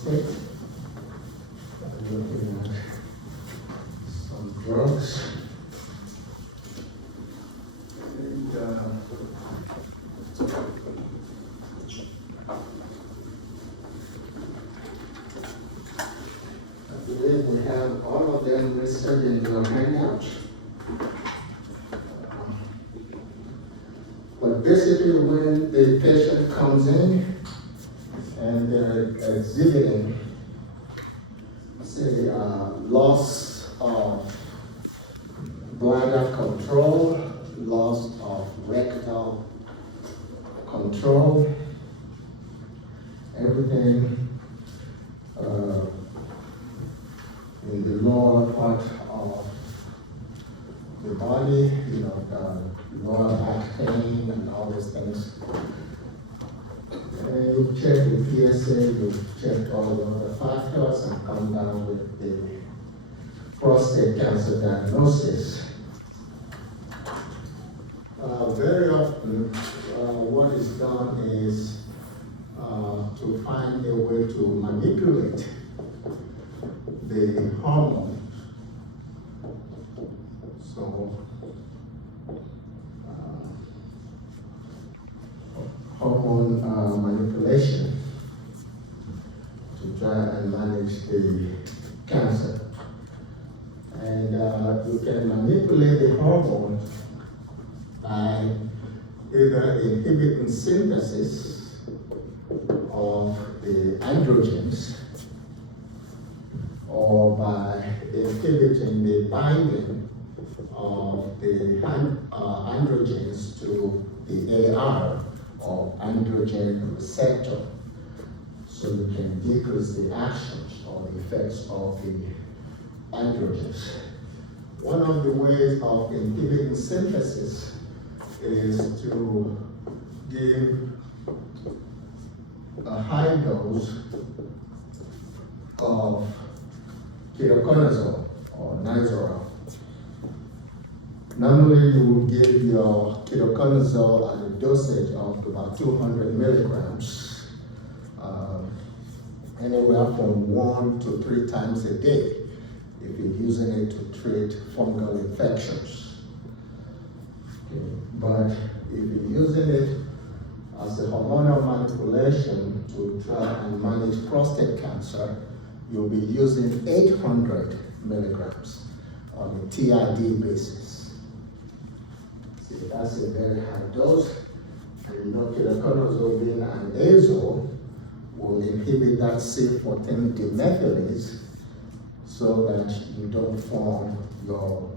prostate. I'm looking at some drugs. And, I believe we have all of them listed in your handout. But basically, when the patient comes in and they're exhibiting, say, loss of bladder control, loss of rectal control, everything in the lower part of the body, lower back pain and all those things. And you check the PSA, you check all the other factors and come down with the prostate cancer diagnosis. Very often, what is done is to find a way to manipulate the hormone. So, hormone manipulation to try and manage the cancer. And you can manipulate the hormone by either inhibiting synthesis of the androgens or by inhibiting the binding of the androgens to the AR or androgen receptor, so you can decrease the actions or the effects of the androgens. One of the ways of inhibiting synthesis is to give a high dose of ketoconazole or nizoral. Normally, you will give your ketoconazole at a dosage of about 200 milligrams, anywhere from 1 to 3 times a day, if you're using it to treat fungal infections. Okay. But if you're using it as a hormonal manipulation to try and manage prostate cancer, you'll be using 800 milligrams on a TID basis. See, that's a very high dose. And ketoconazole being an azole will inhibit that C14 demethylase so that you don't form your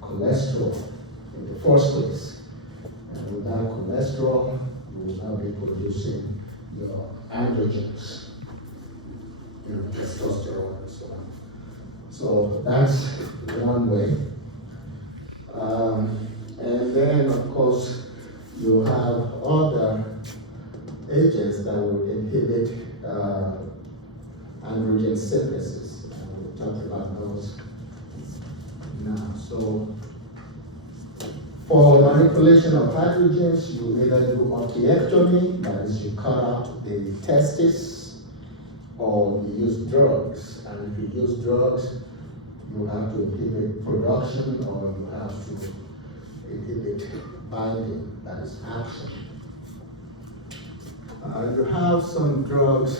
cholesterol in the first place. And without cholesterol, you will not be producing your androgens, testosterone and so on. So that's one way. And then, of course, you have other agents that will inhibit androgen synthesis. And we'll talk about those now. So, for manipulation of androgens, you either do orchiectomy, that is, you cut out the testis, or you use drugs. And if you use drugs, you have to inhibit production, or you have to inhibit binding, that is action. You have some drugs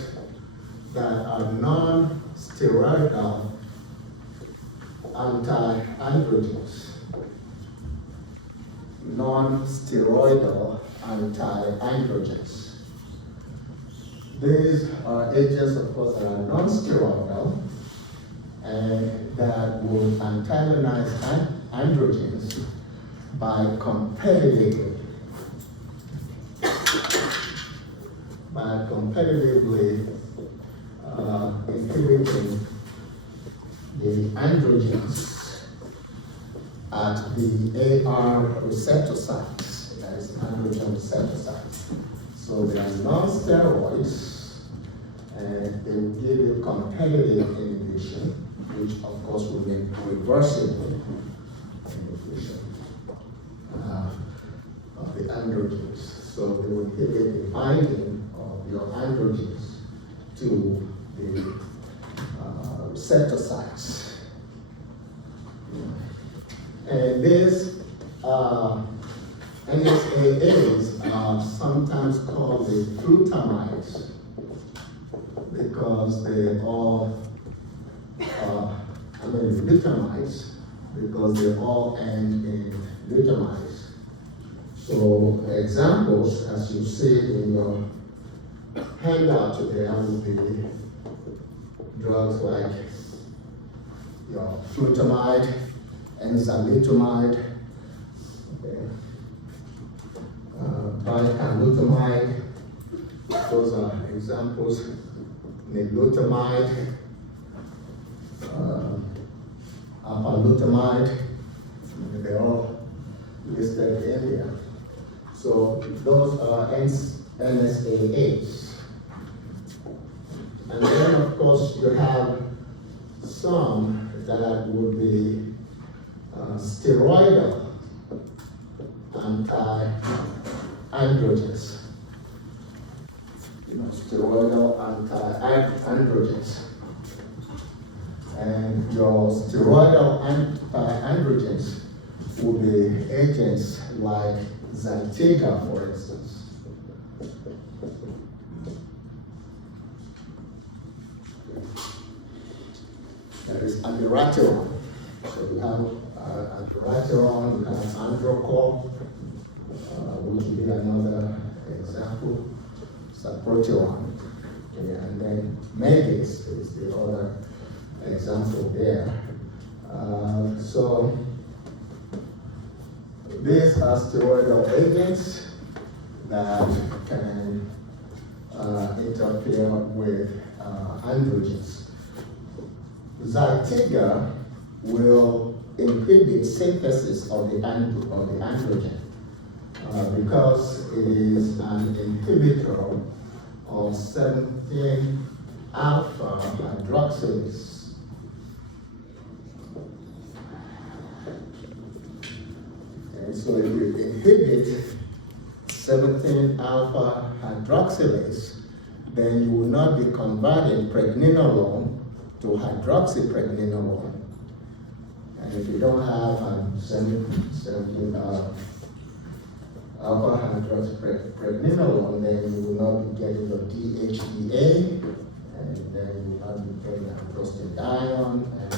that are non-steroidal anti-androgens. Non-steroidal anti-androgens. These are agents, of course, that are non-steroidal and that will antagonize androgens by competitively inhibiting the androgens at the AR receptor sites, that is androgen receptor sites. So they are non-steroids, and they will give you competitive inhibition, which of course will make reversible inhibition of the androgens. So they will inhibit the binding of your androgens to the receptor sites. And these NSAAs are sometimes called the glutamides because they all, glutamides because they all end in glutamides. So examples, as you see in your handout today, would be drugs like your flutamide, enzalutamide, bicalutamide. Those are examples. Nilutamide, apalutamide, they're all listed in here. So those are NSAAs. And then, of course, you have some that would be steroidal anti-androgens. Steroidal anti-androgens. And your steroidal anti-androgens would be agents like Zytiga, for instance. That is abiraterone. So you have abiraterone, you have androcor, which would be another example. Sapropteron, okay, and then Megas is the other example there. So these are steroidal agents that can interfere with androgens. Zytiga will inhibit synthesis of the androgen because it is an inhibitor of 17-alpha hydroxylase. And so if you inhibit 17-alpha hydroxylase, then you will not be converting pregnenolone to hydroxypregnenolone. And if you don't have 17-alpha hydroxypregnenolone, then you will not be getting your DHEA, and then you will not be getting prostaglandin and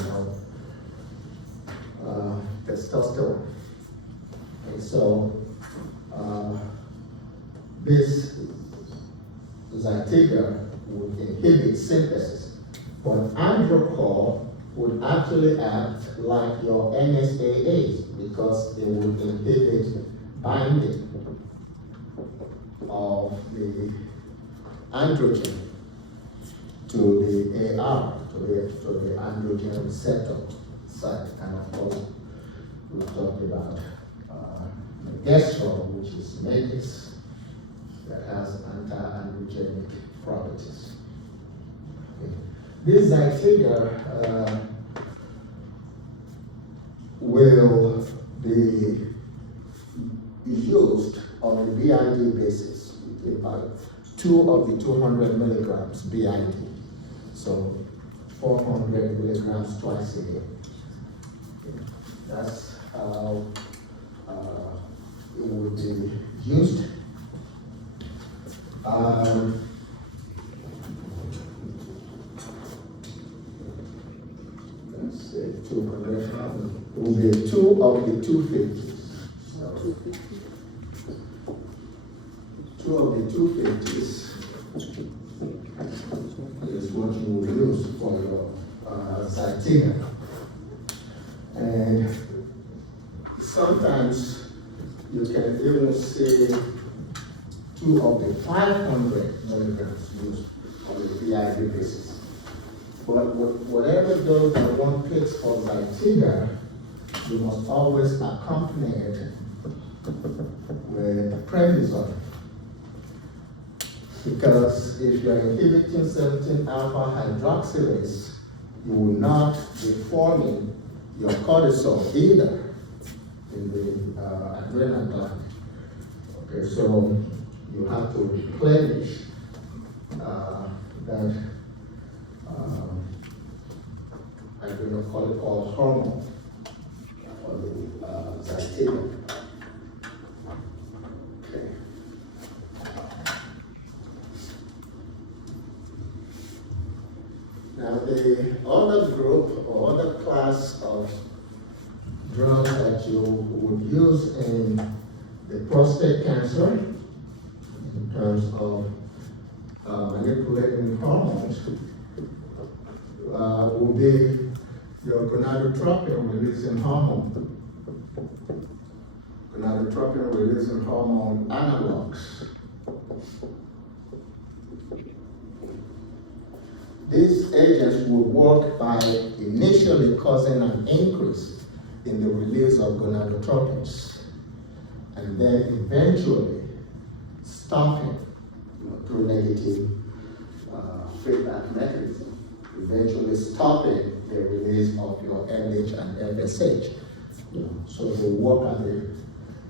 testosterone. And so this Zytiga would inhibit synthesis, but androcor would actually act like your NSAAs because it would inhibit binding of the androgen to the AR, to the androgen receptor site. And of course, we talked about progesterone, which is Megas, that has anti-androgenic properties. Okay. This Zytiga will be used on the BID basis, about 2 of the 200 milligrams BID. So 400 milligrams twice a day. That's how it would be used. Let's say 200. It will be 2 of the 250s. So 2 of the 250s is what you will use for your Zytiga. And sometimes you can even see 2 of the 500 milligrams used on the BID basis. But whatever dose that one picks for Zytiga, you must always accompany it with prednisone. Because if you are inhibiting 17-alpha hydroxylase, you will not be forming your cortisol either in the adrenal gland. Okay, so you have to replenish that hydrocortisol hormone, or the zysteine. Okay. Now the other group or other class of drugs that you would use in the prostate cancer in terms of manipulating hormones will be your gonadotropin releasing hormone. Gonadotropin releasing hormone analogs. These agents will work by initially causing an increase in the release of gonadotropins, and then eventually stopping through negative feedback mechanism, eventually stopping the release of your LH and FSH. So they work at the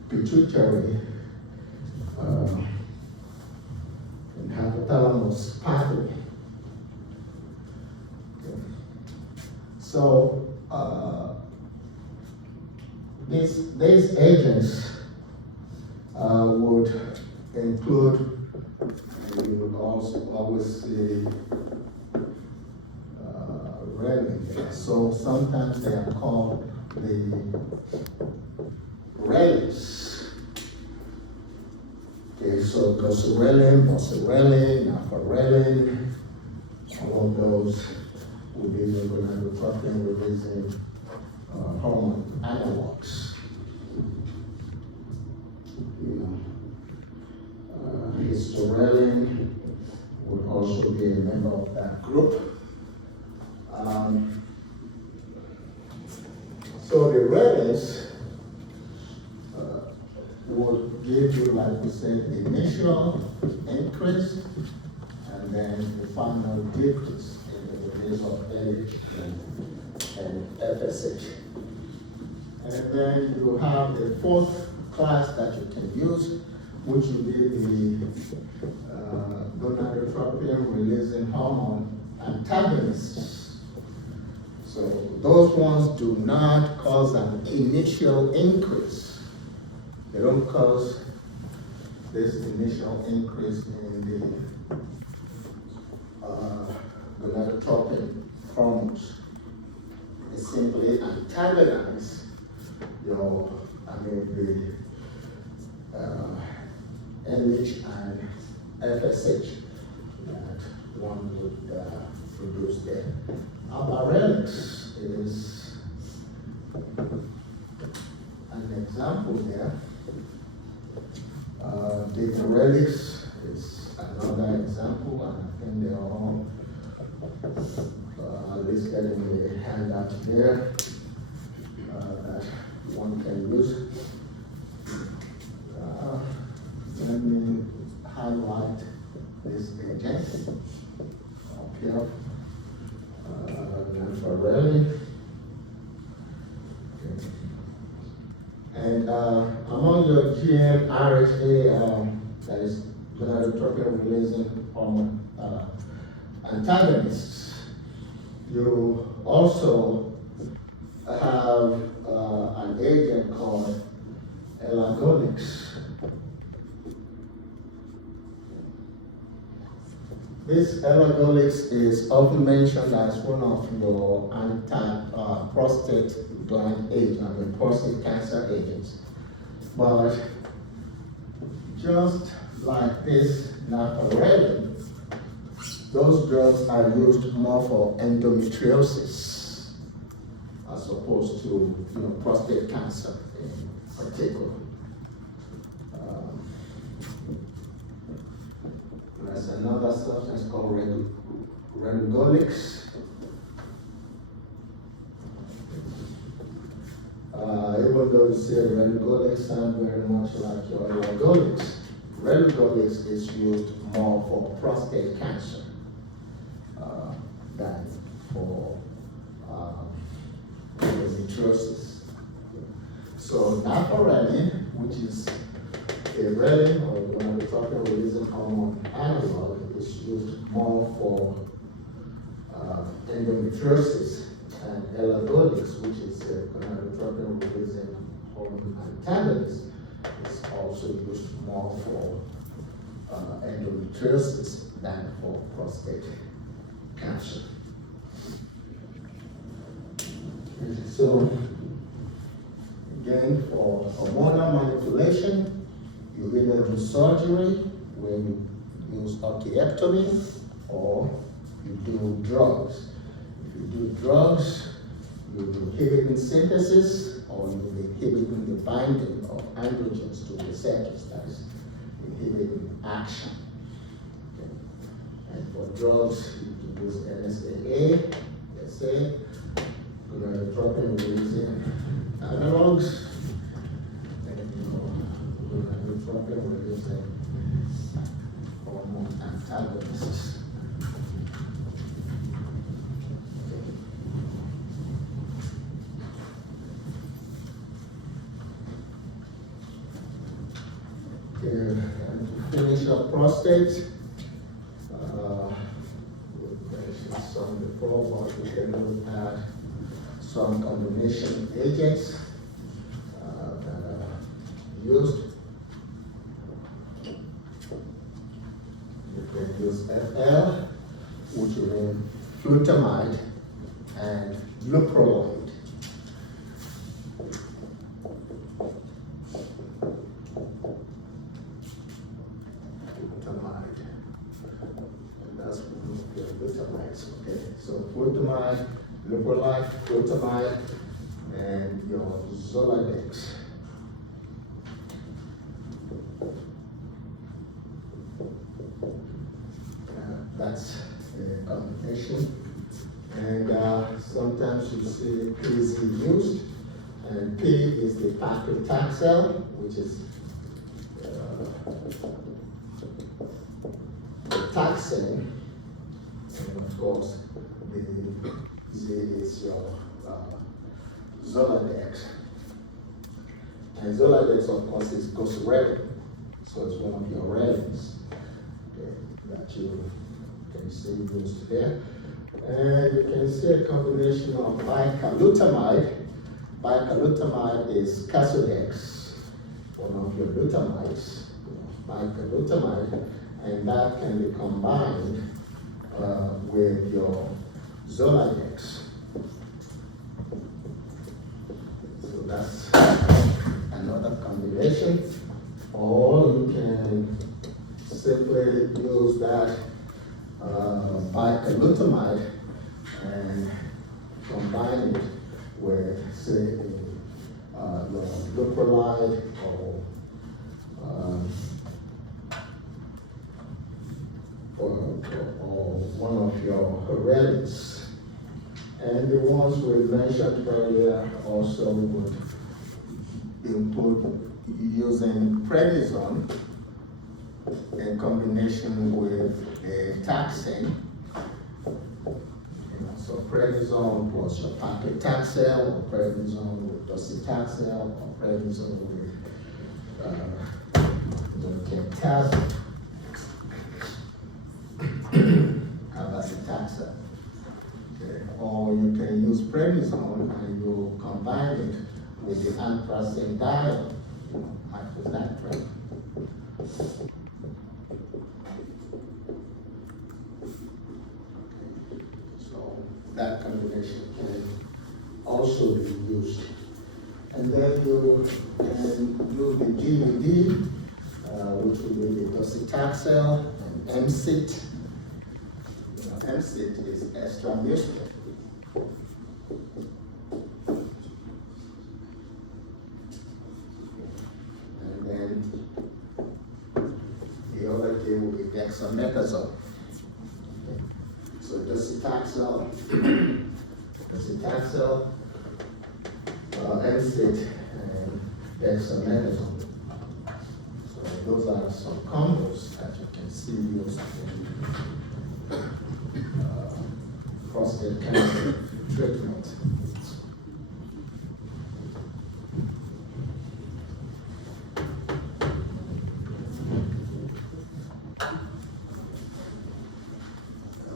pituitary and hypothalamus pathway. So these agents would include, you would also always see renin there. So sometimes they are called the relics. Okay, so goserelin, boserelin, nafarelin, all of those will be the gonadotropin releasing hormone analogs. Hysterelin would also be a member of that group. So the renins would give you, like we said, the initial increase and then the final decrease in the release of LH and FSH. And then you have the fourth class that you can use, which will be the gonadotropin releasing hormone antagonists. So those ones do not cause an initial increase. They don't cause this initial increase in the gonadotropin hormones. They simply antagonize your, the LH and FSH that one would produce there. Abarelix is an example there. Decarelix is another example, and I think they're all listed in the handout there that one can use. Let me highlight this agent up here. Nafarelin. Okay. And among your GnRHA, that is gonadotropin releasing hormone antagonists, you also have an agent called elagolix. This elagolix is often mentioned as one of your anti-prostate gland agents, prostate cancer agents. But just like this nafarelin, those drugs are used more for endometriosis as opposed to prostate cancer in particular. There's another substance called relugolix. Even though you say relugolix sounds very much like your elagolix, relugolix is used more for prostate cancer than for endometriosis. So nafarelin, which is a relin or gonadotropin releasing hormone analog, is used more for endometriosis, and elagonics, which is gonadotropin-releasing hormone antagonist, is also used more for endometriosis than for prostate cancer. So, again, for hormonal manipulation, you either do surgery when you use orchiectomy, or you do drugs. If you do drugs, you inhibit synthesis, or you inhibit the binding of androgens to receptors, that is, inhibiting action. Okay. And for drugs, you can use NSAA, SA, gonadotropin-releasing analogs, and gonadotropin-releasing hormone antagonists. And to finish up prostate, we mentioned some before, but we can look at some combination agents that are used. You can use FL, which is flutamide and leuprolide. Okay, so flutamide, leuprolide, flutamide, and your Zoladex. That's the combination. And sometimes you see PZ used, and P is the paclitaxel, which is the taxane. And of course, the Z is your Zoladex. And Zoladex, of course, is gosurarin. So it's one of your rarins, okay, that you can see used there. And you can see a combination of bicalutamide. Bicalutamide is Casodex, one of your glutamides, bicalutamide, and that can be combined with your Zoladex. So that's another combination. Or you can simply use that bicalutamide and combine it with, say, your leuprolide or one of your relics. And the ones we mentioned earlier also would include using prednisone in combination with a taxane. So prednisone plus your paclitaxel, or prednisone with docetaxel, or prednisone with docetaxel. Cabazitaxel. Okay. Or you can use prednisone and you combine it with the anthracene, mifepristone. So that combination can also be used. And then you can use the GUD, which will be the docetaxel and MCIT. MCIT is extramucin. And then the other thing will be dexamethasone. So docetaxel, MCIT, and dexamethasone. So those are some combos that you can see used in prostate cancer treatment.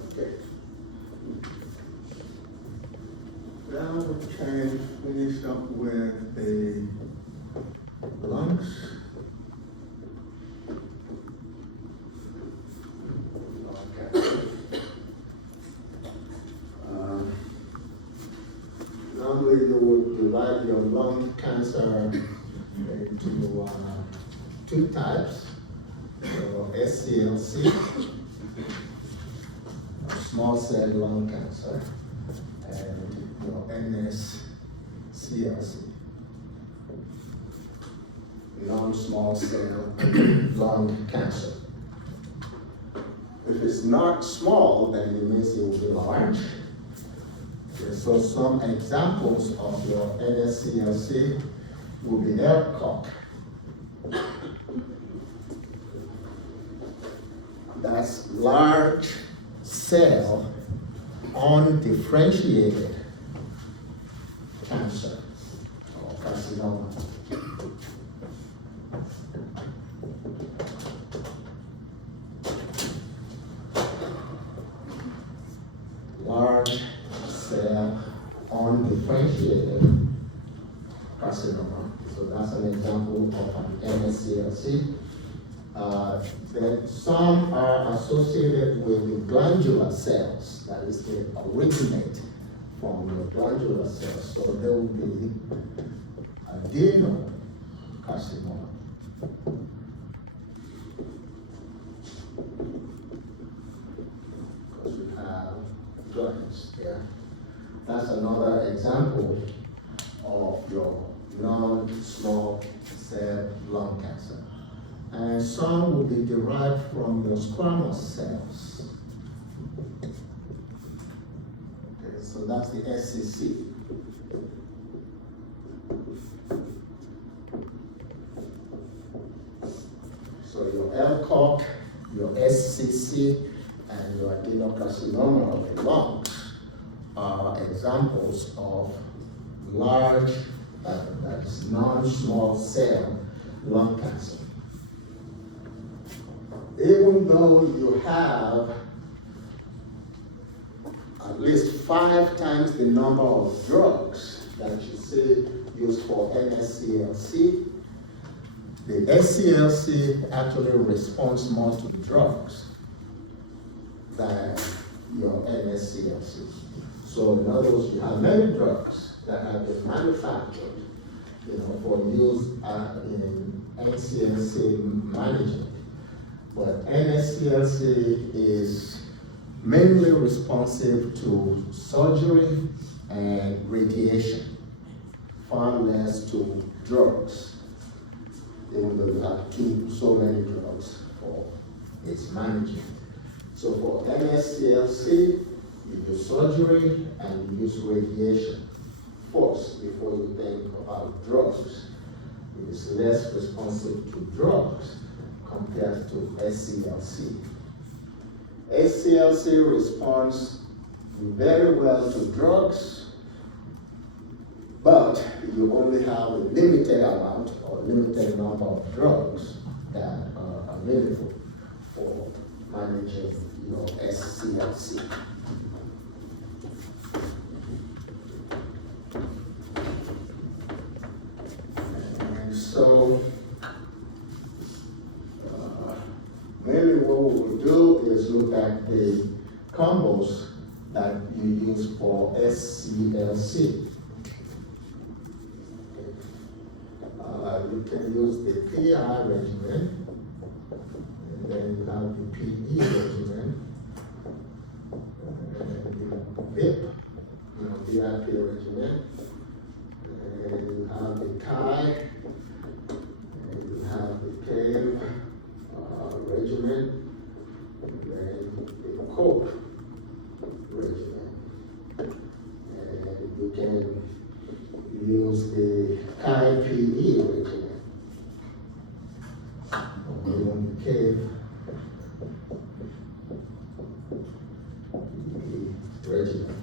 Okay. me finish up with the lungs. Okay. Normally you would divide your lung cancer into two types. SCLC, small cell lung cancer, and your NSCLC, non-small cell lung cancer. If it's not small, then it means it will be large. Okay, so some examples of your NSCLC will be Elcock. That's large cell undifferentiated cancer or carcinoma. Large cell undifferentiated carcinoma. So that's an example of an NSCLC. Then some are associated with the glandular cells, that is, they originate from the glandular cells. So there will be adenocarcinoma. Because we have glands there. That's another example of your non-small cell lung cancer. And some will be derived from your squamous cells. Okay, so that's the SCC. So your Elcock, your SCC, and your adenocarcinoma of the lungs are examples of large, that is non-small cell lung cancer. Even though you have at least 5 times the number of drugs that you see used for NSCLC, the SCLC actually responds more to the drugs than your NSCLC. So in other words, you have many drugs that have been manufactured, for use in NSCLC management. But NSCLC is mainly responsive to surgery and radiation, far less to drugs, even though you have so many drugs for its management. So for NSCLC, you use surgery and you use radiation first before you think about drugs. It is less responsive to drugs compared to SCLC. SCLC responds very well to drugs, but you only have a limited amount or limited number of drugs that are available for managing your SCLC. And so, mainly what we will do is look at the combos that you use for SCLC. You can use the PI regimen, and then you have the PE regimen, and the VIP, VIP regimen, and you have the CHI, and you have the CAVE regimen, and then the COPE regimen. And you can use the CHI-PE regimen. On the CAVE regimen.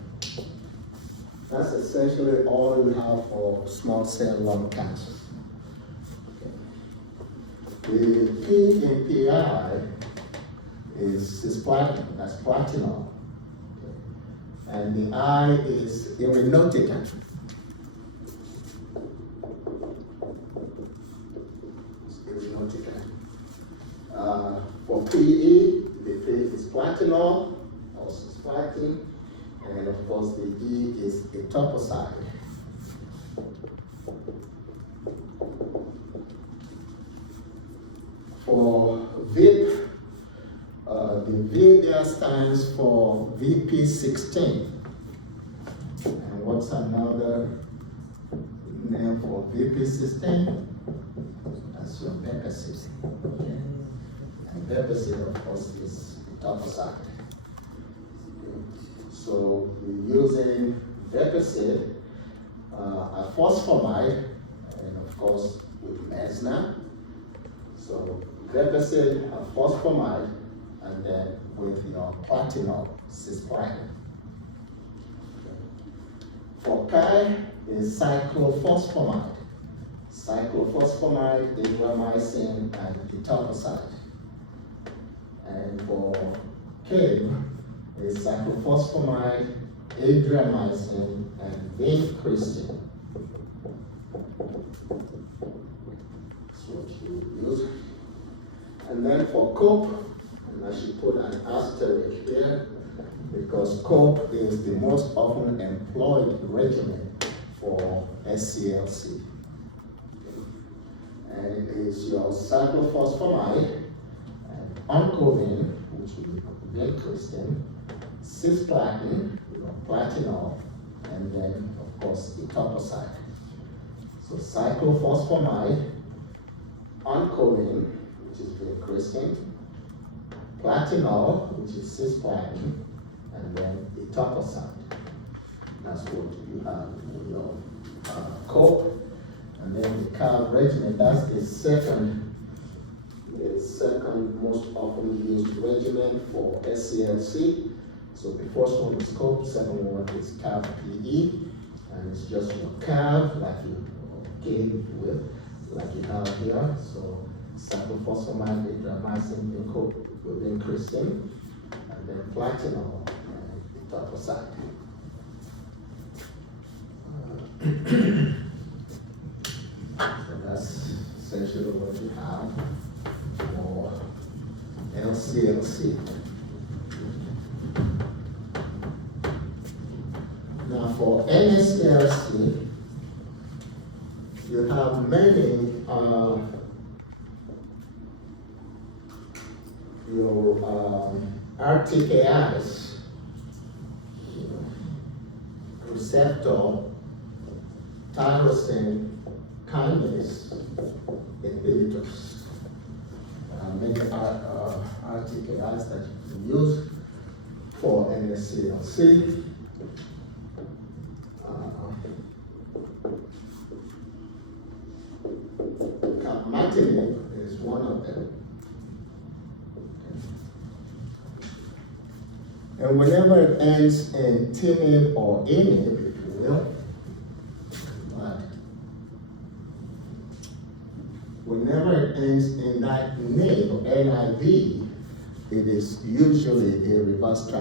That's essentially all we have for small cell lung cancer. The P in PI is platinum, that's platinum. And the I is irinotecan. cisplatinol or cisplatin, and of course the E is etoposide. For VIP, the V there stands for VP16. And what's another name for VP16? That's your Bepacid. Okay. And Bepacid, of course, is etoposide. So we're using Bepacid, a phosphamide, and of course with Mesna. So Bepacid, a phosphamide, and then with your platinol, cisplatin. For Chi is cyclophosphamide. Cyclophosphamide, adriamycin, and etoposide. And for K is cyclophosphamide, adriamycin, and vincristine. That's what you use. And then for COPE, and I should put an asterisk here, because COPE is the most often employed regimen for SCLC. And it is your cyclophosphamide, and oncovin, which will be vincristine, cisplatin, platinol, and then, of course, etoposide. So cyclophosphamide, oncovin, which is vincristine, platinol, which is cisplatin, and then etoposide. That's what you have in your COPE. And then the CAV regimen, that's the second most often used regimen for SCLC. So the first one is COPE, second one is CAV-PE, and it's just your CAV, like you gave with, like you have here. So cyclophosphamide, adriamycin, vincristine, and then platinol and etoposide. So that's essentially what you have for LCLC. Now for NSCLC, you have many RTKIs, receptor tyrosine kinase inhibitors. Many RTKIs that you can use for NSCLC. Capmatinib is one of them. And whenever it ends in tinib or inib, if you will, whenever it ends in that nib or NIV, it is usually a reverse a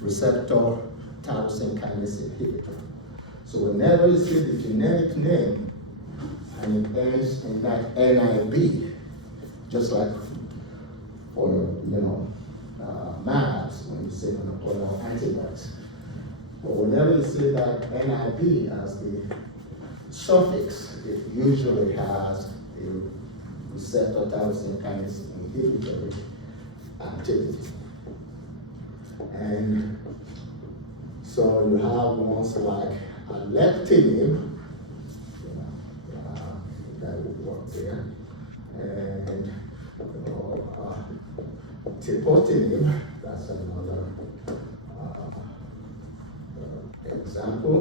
receptor tyrosine kinase inhibitor. So whenever you see the generic name and it ends in that NIV, just like for MABs, when you say monoclonal antibodies. But whenever you see that NIV as the suffix, it usually has a receptor tyrosine kinase inhibitory activity. And so you have ones like alectinib, that would work there, and tepotinib, that's another example.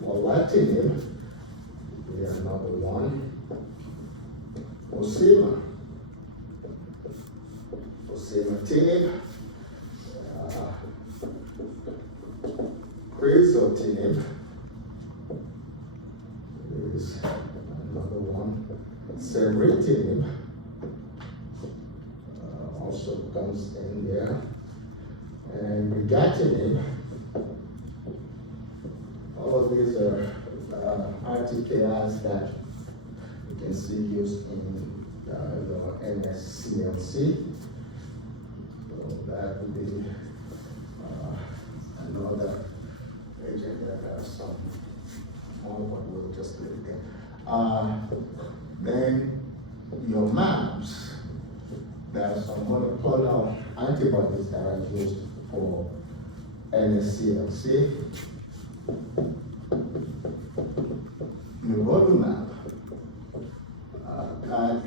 Lorlatinib, we have another one. Osimertinib, crizotinib is another one. Ceritinib also comes in there. And regatinib, all of these are RTKIs that you can see used in your NSCLC. So that would be another agent that has some more, but we'll just leave it there. Then your MABs, there are some monoclonal antibodies that are used for NSCLC. Nivolumab, that,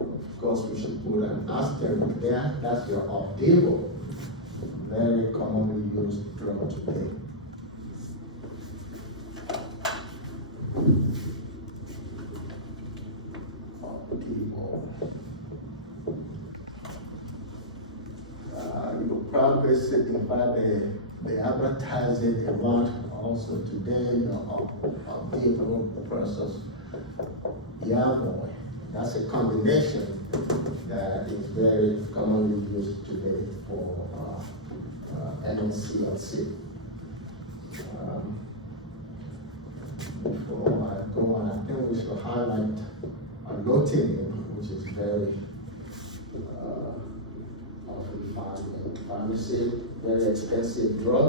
of course, we should put an asterisk there. That's your Opdivo, very commonly used drug today. Opdivo. You'll probably see, in fact, they advertise it a lot also today, Opdivo versus Yervoy. That's a combination that is very commonly used today for NSCLC. Before I go on, I think we should highlight Lotinib, which is very often found in pharmacy, very expensive drug.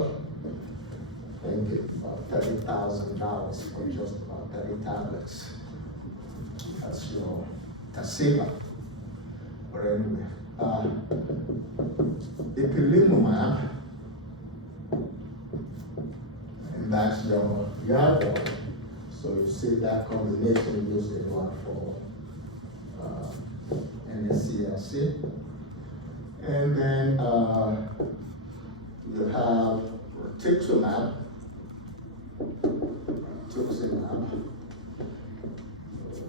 I think it's about $30,000 for just about 30 tablets. That's your Tasiba. But anyway, Ipilimumab, and that's your Yervoy. So you see that combination used a lot for NSCLC. And then you have Rituximab,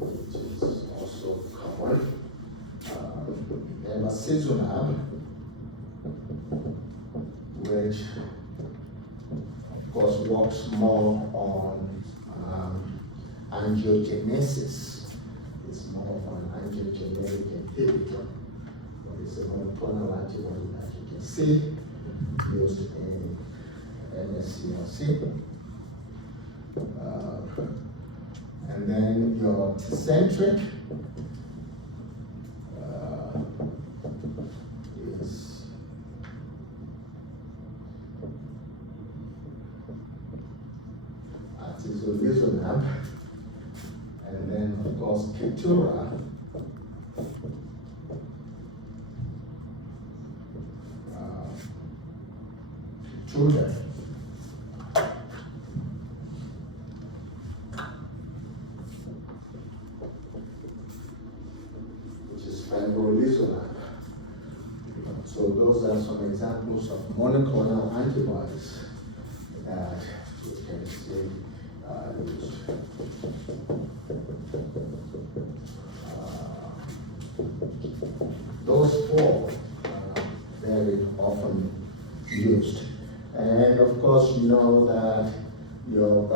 which is also common. Bevacizumab, which of course works more on angiogenesis. It's more of an angiogenetic inhibitor, but it's a monoclonal antibody that you can see used in NSCLC. And then your Tecentriq is atezolizumab, and then of course Ketura, Keytruda. Pembrolizumab. So those are some examples of monoclonal antibodies that you can see used. Those four are very often used. And of course, you know that your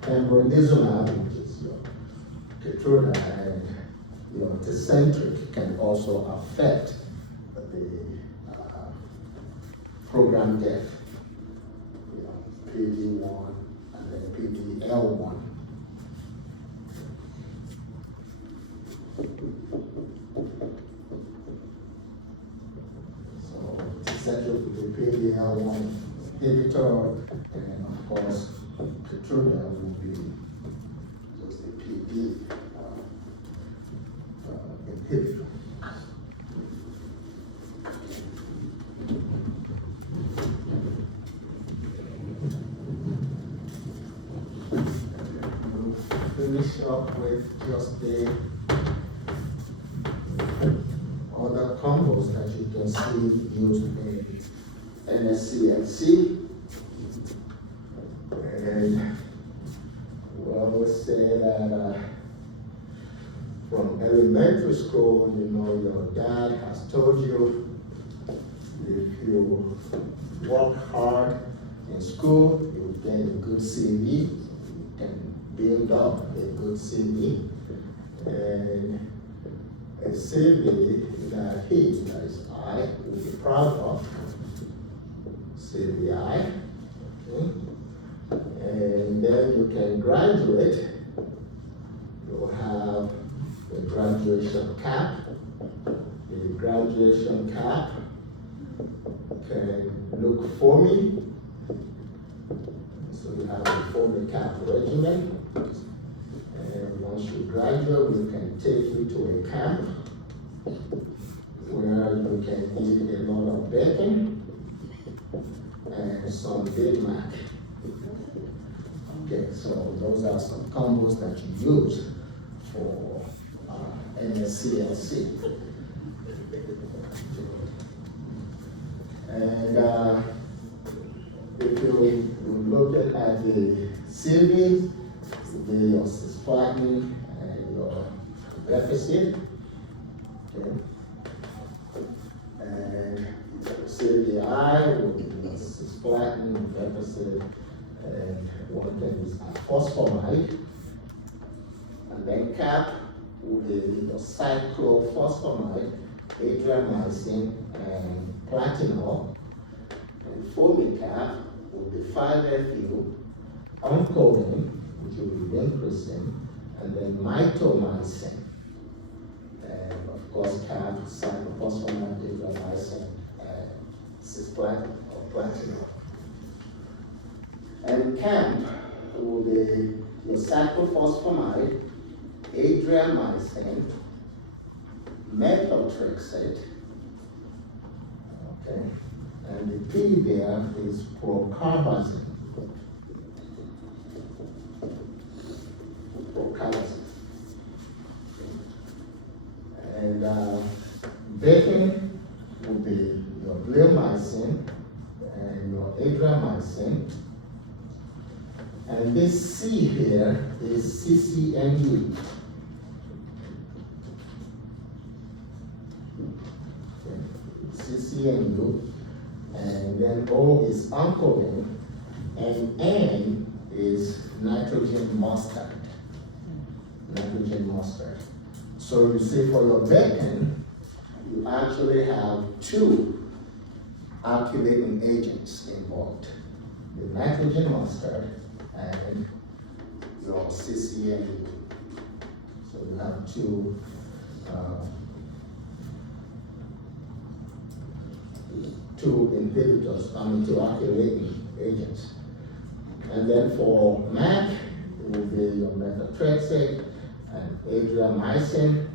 pembrolizumab, which is your Keytruda, and your Tecentriq can also affect the program death, PD1 and then PDL1. So Tecentriq will be PDL1 inhibitor, and of course Keytruda will be just the PD inhibitor. Finish up with just the other combos that you can see used in NSCLC. And well, let's say that from elementary school, you know, your dad has told you if you work hard in school, you will get a good CV, you can build up a good CV, and a CV that he, that is I, will be proud of, CVI, okay? And then you can graduate, you'll have graduation cap. The graduation cap can look foamy. So you have the foamy cap regimen. And once you graduate, we can take you to a camp where you can eat a lot of bacon and some Big Mac. Okay, so those are some combos that you use for NSCLC. And if you look at the CV, your cisplatin and your deficit, okay, and CVI will be cisplatin, deficit, and one thing is phosphamide, and then CAP will be your cyclophosphamide, adriamycin, and platinol, and Fomicap will be 5-FU, oncoline, which will be vancomycin, and then mitomycin, and of course CAP, cyclophosphamide, adriamycin, and cisplatin or platinol. And CAMP will be your cyclophosphamide, adriamycin, methotrexate, okay, and the P there is procarbazine. And bacon will be your bleomycin and your adriamycin. And this C here is CCNU. Okay. CCNU. And then O is oncoline. And N is nitrogen mustard. Nitrogen mustard. So you see for your bacon, you actually have two alkylating agents involved. The nitrogen mustard and your CCNU. So you have two inhibitors, two alkylating agents. And then for MAC, it will be your methotrexate and adriamycin,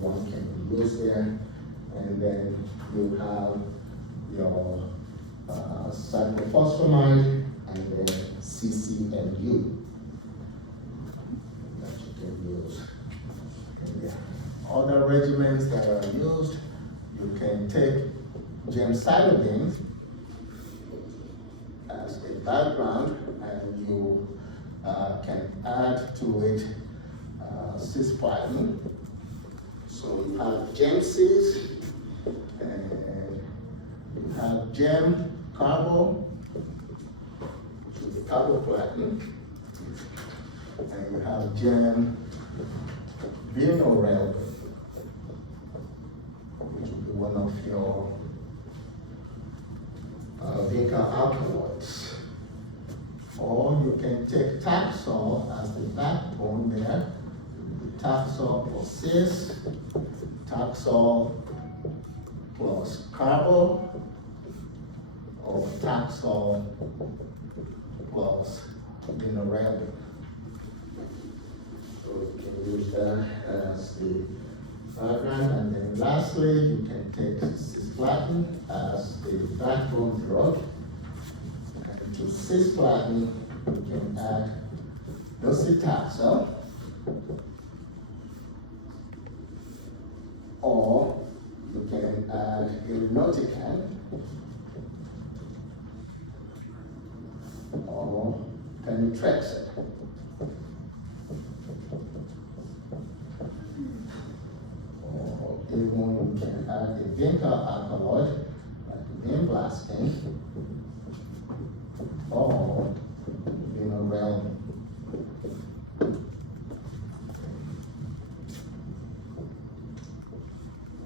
one can be used there. And then you have your cyclophosphamide and then CCNU that you can use. And other regimens that are used, you can take gemcitabine as a background, and you can add to it cisplatin. So you have GemCis, and you have Gem Carbo, which is the carboplatin, and you have Gem Vinorel, which will be one of your Vinca alkaloids. Or you can take Taxol as the backbone there. Taxol plus cis, Taxol plus carbo, or Taxol plus vinorelbine. So you can use that as the background. And then lastly, you can take cisplatin as the backbone drug. And to cisplatin, you can add docetaxel, or you can add irinotecan, or pemetrexed. Or even you can add a Vinca alkaloid, like vinblastine, or vinorelbine.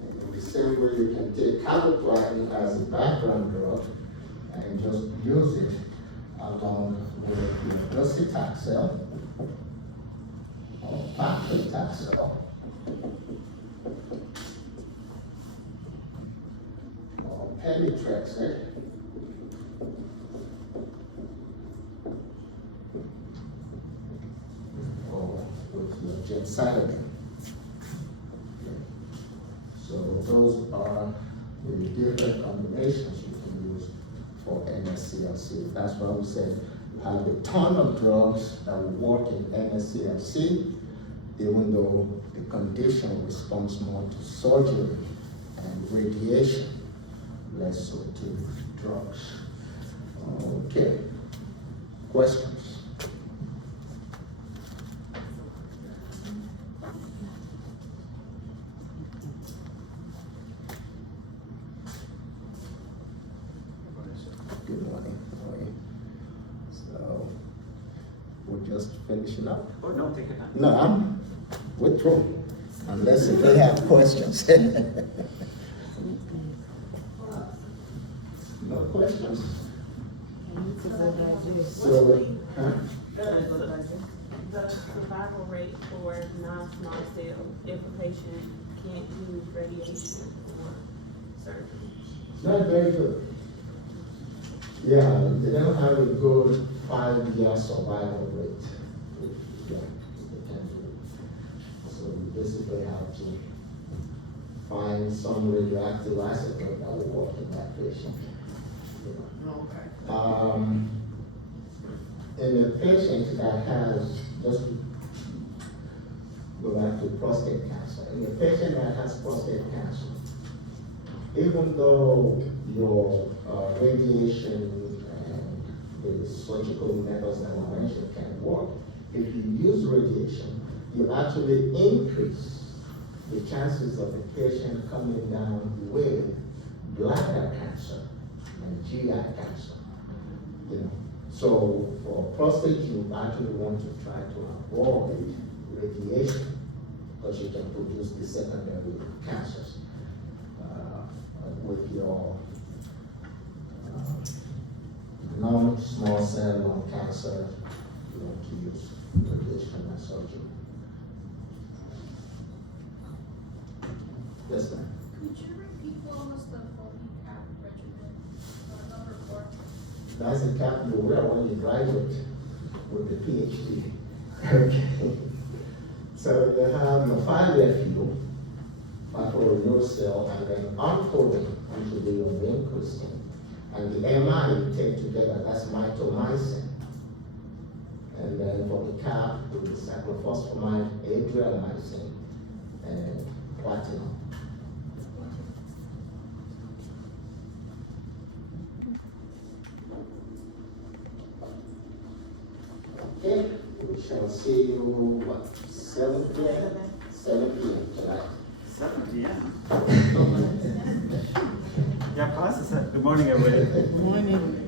In the same way, you can take carboplatin as a background drug and just use it along with your docetaxel or paclitaxel, or pemetrexed, or with your gemcitabine. So those are the different combinations you can use for NSCLC. That's why we said you have a ton of drugs that will work in NSCLC, even though the condition responds more to surgery and radiation, less so to drugs. Okay, questions? Good morning. How are you? So we're just finishing up. Oh, no, take your time. No, we're through, unless if they have questions. No questions? So, The survival rate for non-small cell, if a patient can't use radiation or surgery. it's not very good. Yeah, they don't have a good 5-year survival rate. Yeah, they can't do it. So you basically have to find some radioactive isotope that will work in that patient. In a patient that has, just go back to prostate cancer, in a patient that has prostate cancer, even though your radiation and the surgical methods that were mentioned can work, if you use radiation, you actually increase the chances of the patient coming down with bladder cancer and GI cancer. You know, so for prostate, you actually want to try to avoid radiation because you can produce the secondary cancers. With your non-small cell lung cancer, you want to use radiation and surgery. Yes, ma'am. Could you repeat what was the fully cap regimen, number 4? That's the cap you wear when you graduate with the PhD. Okay. So you have your 5-year field, microrenewal cell, and then encoding into the immune crystal. And the MI you take together, that's mitomycin. And then for the cap, with the cyclophosphamide, adriamycin, and platinum. Okay, we shall see you, what, 7 p.m.? 7 p.m. tonight. 7 p.m. Yeah, class is set. Good morning, everybody. Morning.